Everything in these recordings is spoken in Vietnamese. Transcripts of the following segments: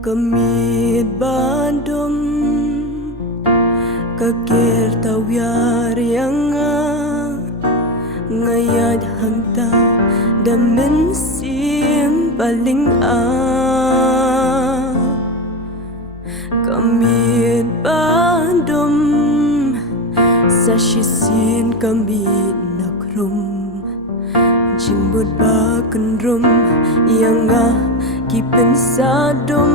Kamit bandom kakir tawyar yang ngayad hangta damen sim paling kamit bandom sa shisin kamit nakrum jimbut ba kendrum yang kipen sadum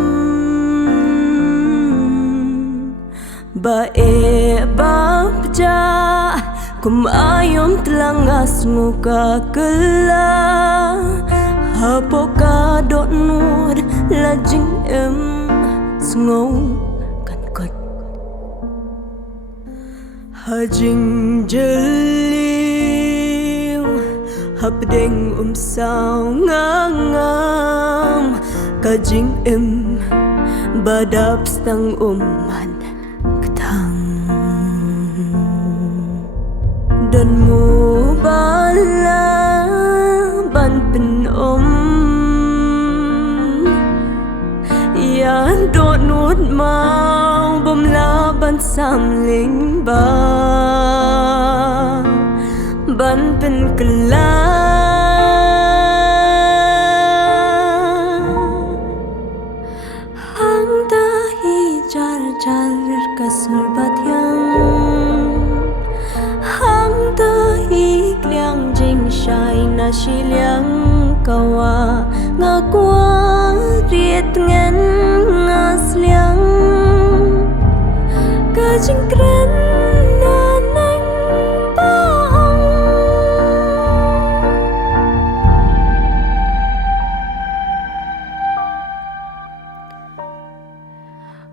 bae babja kum ayom telangas nguka kela hapoka dot nur lajing em sngau kan kot hajing jeliu hapdeng sao ngangam kajing em badap stang man ketang dan mu bala ban pen yan dot nut mau bom la ban sam ling ba ban pen kela kasur batyang hang ta hi kliang jing shai na shiliang kawa nga kwa riet ngen ngasliang ka jing kren na nang baong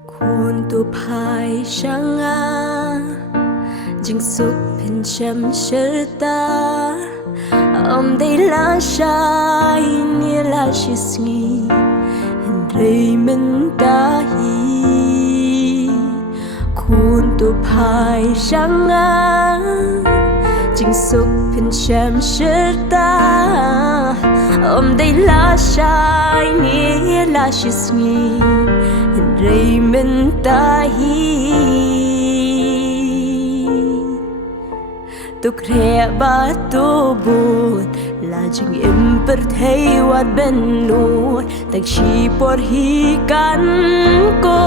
kun tu pai shanga jing sup pin shem shirta day la shai ni la shisngi rei min ta hi kun tu pai shanga jing sup pin shem shirta day la shai ni la shisngi rei min ta hi tuk re ba tu but la jing im per thei wat ben nur tak shi por hi kan ko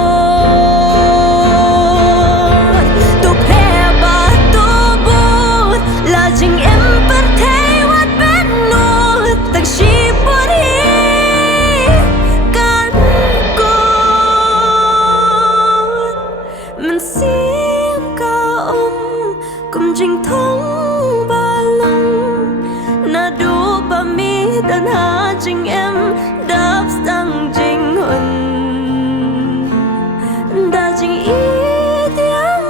tuk re ba tu but la jing im per thei wat ben nur tak shi por hi kan ko man sim ka kum jing thong dan ha jing em đáp sang jing hun da jing i tiếng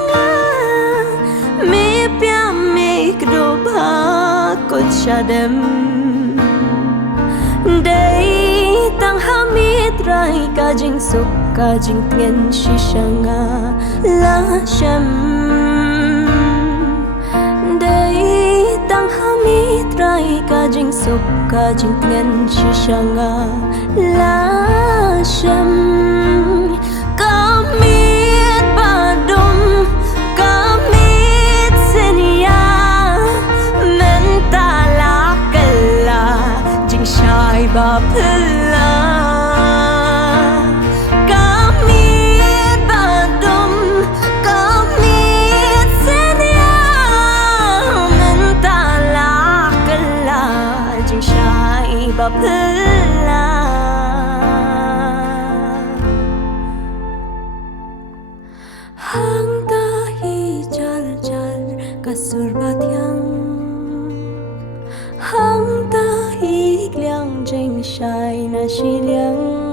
mi pia mi kdo ba ko cha dem day tang ha mi trai ka jing suk ka jing tien shi shanga la sham trai ka jing suk ka jing tien shi shanga la sham kamit badum kamit senya mentala kala jing shai ba phla kamit badum kamit senya mentala ba phla hang ta hi chal chal kasur batyang hang ta hi kliang jing shai na shiliang